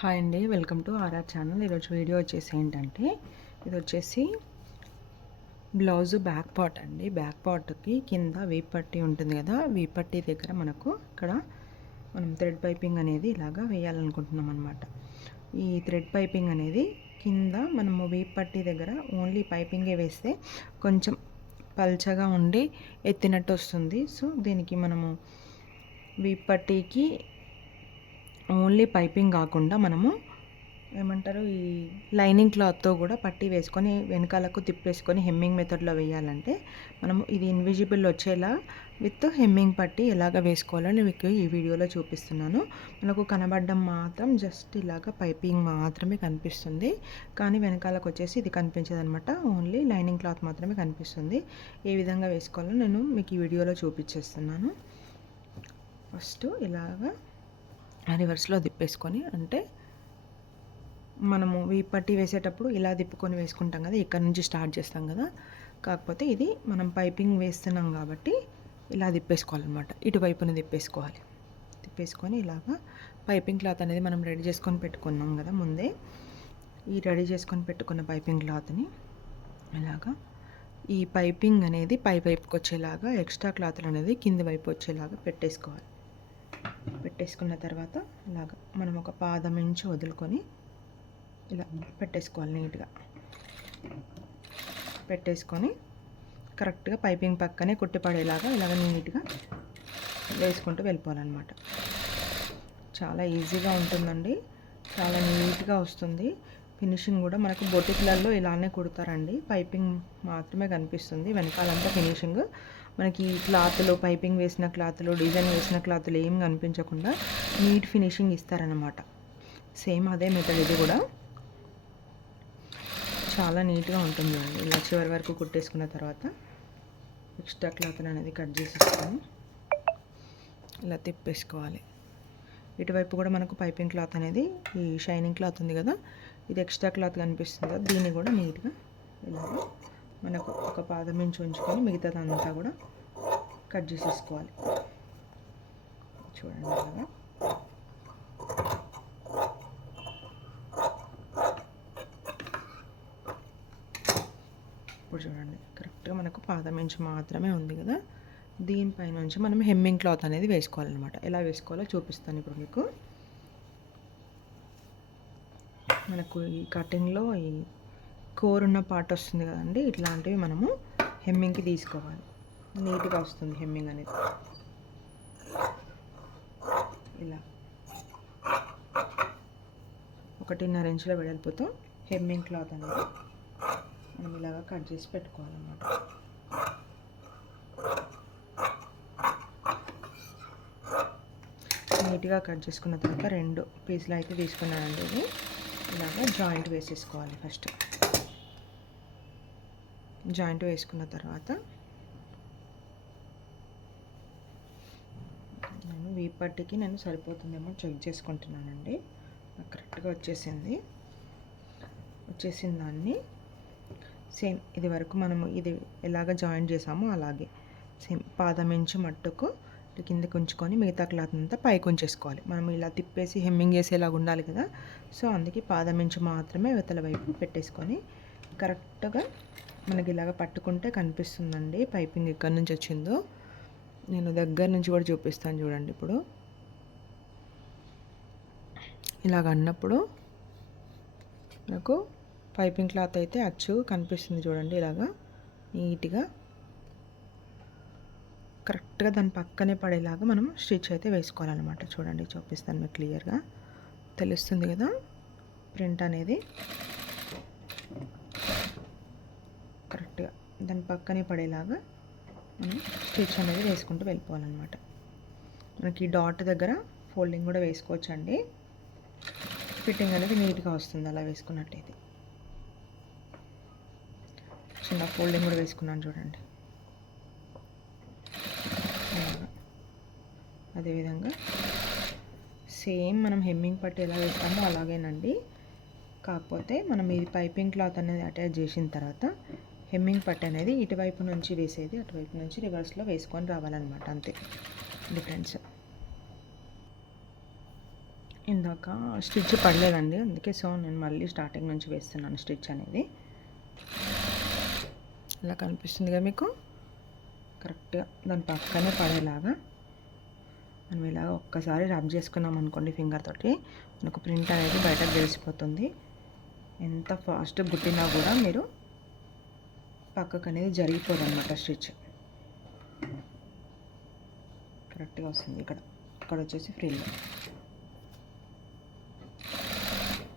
Hi అండి welcome to RR channel. ఈరోజు video వచ్చేసి ఏంటంటే ఇది వచ్చేసి బ్లౌజ్ బ్యాక్ పార్ట్ అండి. బ్యాక్ పార్ట్కి కింద వీప్ ఉంటుంది కదా వీప్ దగ్గర మనకు ఇక్కడ మనం థ్రెడ్ పైపింగ్ అనేది ఇలాగా వేయాలనుకుంటున్నాం అనమాట ఈ థ్రెడ్ పైపింగ్ అనేది కింద మనము వీప్ పట్టీ దగ్గర ఓన్లీ పైపింగే వేస్తే కొంచెం పల్చగా ఉండి ఎత్తినట్టు వస్తుంది. సో దీనికి మనము వీప్ పట్టీకి ఓన్లీ పైపింగ్ కాకుండా మనము ఏమంటారు ఈ లైనింగ్ క్లాత్తో కూడా పట్టి వేసుకొని వెనకాలకు తిప్పేసుకొని హెమ్మింగ్ మెథడ్లో వేయాలంటే మనము ఇది ఇన్విజిబుల్ వచ్చేలా విత్ హెమ్మింగ్ పట్టి ఎలాగ వేసుకోవాలని మీకు ఈ వీడియోలో చూపిస్తున్నాను. మనకు కనబడడం మాత్రం జస్ట్ ఇలాగ పైపింగ్ మాత్రమే కనిపిస్తుంది. కానీ వెనకాలకు వచ్చేసి ఇది కనిపించదు అనమాట ఓన్లీ లైనింగ్ క్లాత్ మాత్రమే కనిపిస్తుంది. ఏ విధంగా వేసుకోవాలో నేను మీకు ఈ వీడియోలో చూపించేస్తున్నాను. ఫస్ట్ ఇలాగా రివర్స్లో తిప్పేసుకొని అంటే మనము ఈ పట్టి వేసేటప్పుడు ఇలా తిప్పుకొని వేసుకుంటాం కదా ఇక్కడ నుంచి స్టార్ట్ చేస్తాం కదా. కాకపోతే ఇది మనం పైపింగ్ వేస్తున్నాం కాబట్టి ఇలా తిప్పేసుకోవాలన్నమాట ఇటువైపున తిప్పేసుకోవాలి తిప్పేసుకొని ఇలాగా పైపింగ్ క్లాత్ అనేది మనం రెడీ చేసుకొని పెట్టుకున్నాం కదా ముందే. ఈ రెడీ చేసుకొని పెట్టుకున్న పైపింగ్ క్లాత్ని ఇలాగా ఈ పైపింగ్ అనేది పై వైపుకి వచ్చేలాగా ఎక్స్ట్రా క్లాత్లు అనేది కింది వైపు వచ్చేలాగా పెట్టేసుకోవాలి. పెట్టేసుకున్న తర్వాత ఇలాగ మనం ఒక పాదం ఇంచు వదులుకొని ఇలా పెట్టేసుకోవాలి నీట్గా. పెట్టేసుకొని కరెక్ట్గా పైపింగ్ పక్కనే కుట్టిపడేలాగా ఇలాగ నీట్గా వేసుకుంటూ వెళ్ళిపోవాలన్నమాట. చాలా ఈజీగా ఉంటుందండి. చాలా నీట్గా వస్తుంది. ఫినిషింగ్ కూడా మనకు బొటిక్లలో ఇలానే కుడతారండి. పైపింగ్ మాత్రమే కనిపిస్తుంది. వెనకాలంతా ఫినిషింగ్ మనకి క్లాత్లు పైపింగ్ వేసిన క్లాత్లు డిజైన్ వేసిన క్లాత్లు ఏం కనిపించకుండా నీట్ ఫినిషింగ్ ఇస్తారనమాట సేమ్ అదే మెథడ్ ఇది కూడా. చాలా నీట్గా ఉంటుంది అండి. ఇలా చివరి వరకు కుట్టేసుకున్న తర్వాత ఎక్స్ట్రా క్లాత్ అనేది కట్ చేసేసుకొని ఇలా తిప్పేసుకోవాలి. ఇటువైపు కూడా మనకు పైపింగ్ క్లాత్ అనేది ఈ షైనింగ్ క్లాత్ ఉంది కదా ఇది ఎక్స్ట్రా క్లాత్ కనిపిస్తుంది? కదా దీన్ని కూడా నీట్గా ఇలా మనకు ఒక పాదం నుంచి ఉంచుకొని మిగతాదంతా కూడా కట్ చేసేసుకోవాలి చూడండి అలాగా ఇప్పుడు చూడండి కరెక్ట్గా మనకు పాదం ఇంచు మాత్రమే ఉంది కదా. దీనిపై నుంచి మనం హెమ్మింగ్ క్లాత్ అనేది వేసుకోవాలన్నమాట. ఎలా వేసుకోవాలో చూపిస్తాను ఇప్పుడు మీకు. మనకు ఈ కటింగ్లో ఈ కోరున్న పార్ట్ వస్తుంది కదండి. ఇట్లాంటివి మనము హెమ్మింగ్కి తీసుకోవాలి. నీట్గా వస్తుంది హెమ్మింగ్ అనేది. ఇలా. ఒకటిన్నర ఇంచుల వెడల్పుతో హెమ్మింగ్ క్లాత్ అనేది మనం ఇలాగా కట్ చేసి పెట్టుకోవాలన్నమాట. నీట్గా కట్ చేసుకున్న తర్వాత రెండు పీసులు అయితే తీసుకున్నానండి ఇది. ఇలాగా జాయింట్ వేసేసుకోవాలి ఫస్ట్. జాయింట్ వేసుకున్న తర్వాత ఇప్పటికి నేను సరిపోతుందేమో చెక్ చేసుకుంటున్నానండి. నాకు కరెక్ట్గా వచ్చేసింది. వచ్చేసిన దాన్ని సేమ్ ఇది వరకు మనము ఇది ఎలాగ జాయిన్ చేసామో అలాగే సేమ్ పాదం ఇంచు మట్టుకు కిందకి ఉంచుకొని మిగతా క్లాత్ అంతా పైకి ఉంచేసుకోవాలి. మనం ఇలా తిప్పేసి హెమ్మింగ్ చేసేలాగా ఉండాలి కదా. సో అందుకే పాదం ఇంచు మాత్రమే ఇవతల వైపు పెట్టేసుకొని కరెక్ట్గా మనకి ఇలాగ పట్టుకుంటే కనిపిస్తుందండి పైపింగ్ ఎక్కడి నుంచి వచ్చిందో. నేను దగ్గర నుంచి కూడా చూపిస్తాను చూడండి ఇప్పుడు. ఇలాగ అన్నప్పుడు నాకు పైపింగ్ క్లాత్ అయితే అచ్చు కనిపిస్తుంది చూడండి ఇలాగా నీట్గా. కరెక్ట్గా దాని పక్కనే పడేలాగా మనం స్టిచ్ అయితే వేసుకోవాలన్నమాట. చూడండి చూపిస్తాను మీకు క్లియర్గా. తెలుస్తుంది కదా ప్రింట్ అనేది. కరెక్ట్గా దాని పక్కనే పడేలాగా మనం స్టిచ్ అనేది వేసుకుంటూ వెళ్ళిపోవాలన్నమాట. మనకి డాట్ దగ్గర ఫోల్డింగ్ కూడా వేసుకోవచ్చు అండి ఫిట్టింగ్ అనేది నీట్గా వస్తుంది అలా వేసుకున్నట్టయితే. చిన్న ఫోల్డింగ్ కూడా వేసుకున్నాను చూడండి. అదేవిధంగా సేమ్ మనం హెమ్మింగ్ పట్టి ఎలా వేస్తామో అలాగేనండి. కాకపోతే మనం ఇది పైపింగ్ క్లాత్ అనేది అటాచ్ చేసిన తర్వాత హెమ్మింగ్ పట్టి అనేది ఇటువైపు నుంచి వేసేది అటువైపు నుంచి రివర్స్లో వేసుకొని రావాలన్నమాట అంతే. డిఫరెన్స్ ఇందాక స్టిచ్ పడలేదండి అందుకే సో నేను మళ్ళీ స్టార్టింగ్ నుంచి వేస్తున్నాను స్టిచ్ అనేది. ఇలా కనిపిస్తుందిగా మీకు? కరెక్ట్గా దాని పక్కనే పడేలాగా. మనం ఇలా ఒక్కసారి రబ్ చేసుకున్నాం అనుకోండి ఫింగర్ తోటి మనకు ప్రింట్ అనేది బయటకు తెలిసిపోతుంది. ఎంత ఫాస్ట్ గుట్టినా కూడా మీరు పక్కకు అనేది జరిగిపోదు అనమాట స్టిచ్. కరెక్ట్గా వస్తుంది ఇక్కడ. ఇక్కడ వచ్చేసి ఫ్రీగా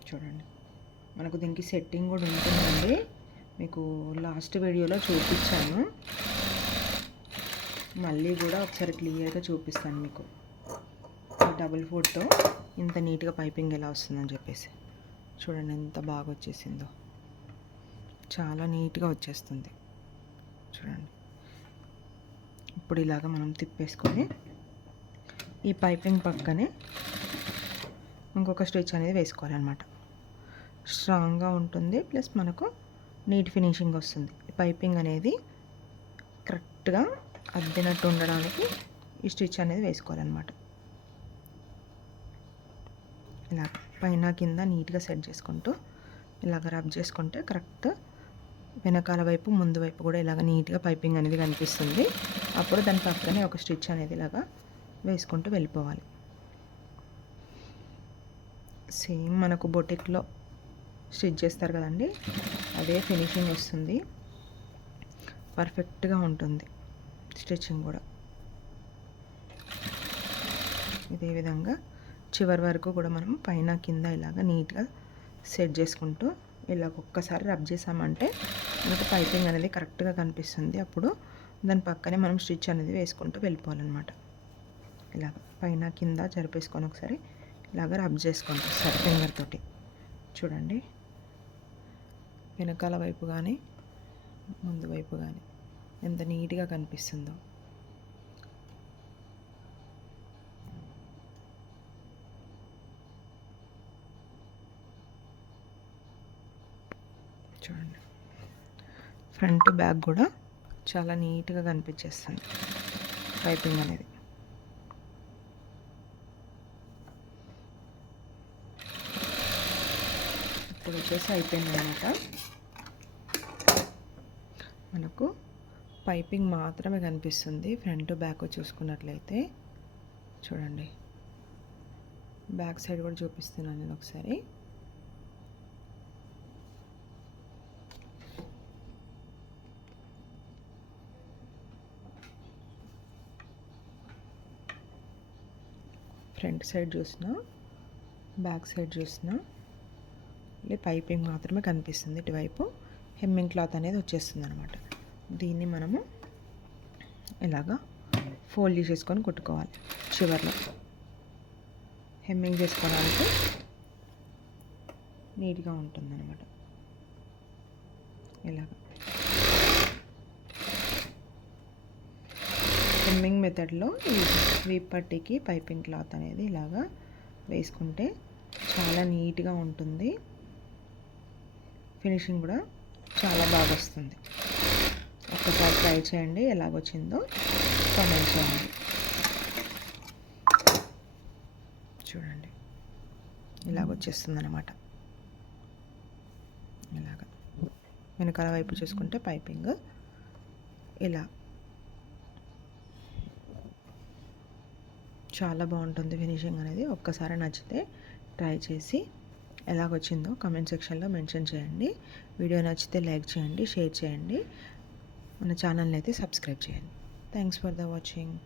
చూడండి. మనకు దీనికి సెట్టింగ్ కూడా ఉంటుందండి. మీకు లాస్ట్ వీడియోలో చూపించాను. మళ్ళీ కూడా ఒకసారి క్లియర్గా చూపిస్తాను మీకు. డబుల్ ఫోర్తో ఇంత నీట్గా పైపింగ్ ఎలా వస్తుందని చెప్పేసి. చూడండి ఎంత బాగా వచ్చేసిందో. చాలా నీట్గా వచ్చేస్తుంది. చూడండి. ఇప్పుడు ఇలాగ మనం తిప్పేసుకొని ఈ పైపింగ్ పక్కనే ఇంకొక స్టిచ్ అనేది వేసుకోవాలన్నమాట. స్ట్రాంగ్గా ఉంటుంది ప్లస్ మనకు నీట్ ఫినిషింగ్ వస్తుంది. పైపింగ్ అనేది కరెక్ట్గా అద్దినట్టు ఉండడానికి ఈ స్టిచ్ అనేది వేసుకోవాలన్నమాట. ఇలా పైన కింద నీట్గా సెట్ చేసుకుంటూ ఇలాగ రబ్ చేసుకుంటే కరెక్ట్ వెనకాల వైపు ముందు వైపు కూడా ఇలాగ నీట్గా పైపింగ్ అనేది కనిపిస్తుంది. అప్పుడు దాని పక్కనే ఒక స్టిచ్ అనేది ఇలాగా వేసుకుంటూ వెళ్ళిపోవాలి. సేమ్ మనకు బొటిక్లో స్టిచ్ చేస్తారు కదండి అదే ఫినిషింగ్ వస్తుంది. పర్ఫెక్ట్గా ఉంటుంది స్టిచ్చింగ్ కూడా. ఇదే విధంగా చివరి వరకు కూడా మనం పైన కింద ఇలాగ నీట్గా సెట్ చేసుకుంటూ ఇలా ఒక్కసారి రబ్ చేసామంటే మనకు పైపింగ్ అనేది కరెక్ట్గా కనిపిస్తుంది. అప్పుడు దాని పక్కనే మనం స్టిచ్ అనేది వేసుకుంటూ వెళ్ళిపోవాలన్నమాట. ఇలా పైన కింద జరిపేసుకొని ఒకసారి ఇలాగ రబ్ చేసుకోండి ఒకసారి ఫింగర్ తోటి. చూడండి. వెనకాల వైపు కానీ ముందు వైపు కానీ ఎంత నీట్గా కనిపిస్తుందో. చూడండి. ఫ్రంట్ బ్యాక్ కూడా చాలా నీట్గా కనిపించేస్తుంది. పైపింగ్ అనేది. ఇప్పుడు వచ్చేసి అయిపోయింది అనమాట మనకు పైపింగ్ మాత్రమే కనిపిస్తుంది. ఫ్రంట్ బ్యాక్ చూసుకున్నట్లయితే. చూడండి. బ్యాక్ సైడ్ కూడా చూపిస్తున్నాను నేను ఒకసారి. ఫ్రంట్ సైడ్ చూసిన బ్యాక్ సైడ్ చూసిన పైపింగ్ మాత్రమే కనిపిస్తుంది ఇటువైపు. హెమ్మింగ్ క్లాత్ అనేది వచ్చేస్తుంది అనమాట దీన్ని మనము ఇలాగా ఫోల్డ్ చేసేసుకొని కుట్టుకోవాలి చివర్లో. హెమ్మింగ్ చేసుకోవడానికి నీట్గా ఉంటుంది అనమాట హెమ్మింగ్ మెథడ్లో ఈ వీప్ పట్టీకి పైపింగ్ క్లాత్ అనేది ఇలాగా వేసుకుంటే చాలా నీట్గా ఉంటుంది. ఫినిషింగ్ కూడా చాలా బాగా వస్తుంది. ఒక్కసారి ట్రై చేయండి. ఎలాగొచ్చిందో కామెంట్ చేయండి. చూడండి. ఇలాగొచ్చేస్తుంది అనమాట ఇలాగ. వెనకాల వైపు చూసుకుంటే పైపింగ్ ఇలా చాలా బాగుంటుంది ఫినిషింగ్ అనేది. ఒక్కసారి నచ్చితే ట్రై చేసి ఎలాగొచ్చిందో కామెంట్ సెక్షన్లో మెన్షన్ చేయండి. వీడియో నచ్చితే లైక్ చేయండి షేర్ చేయండి. మన ఛానల్ని అయితే సబ్స్క్రైబ్ చేయండి. Thanks for the watching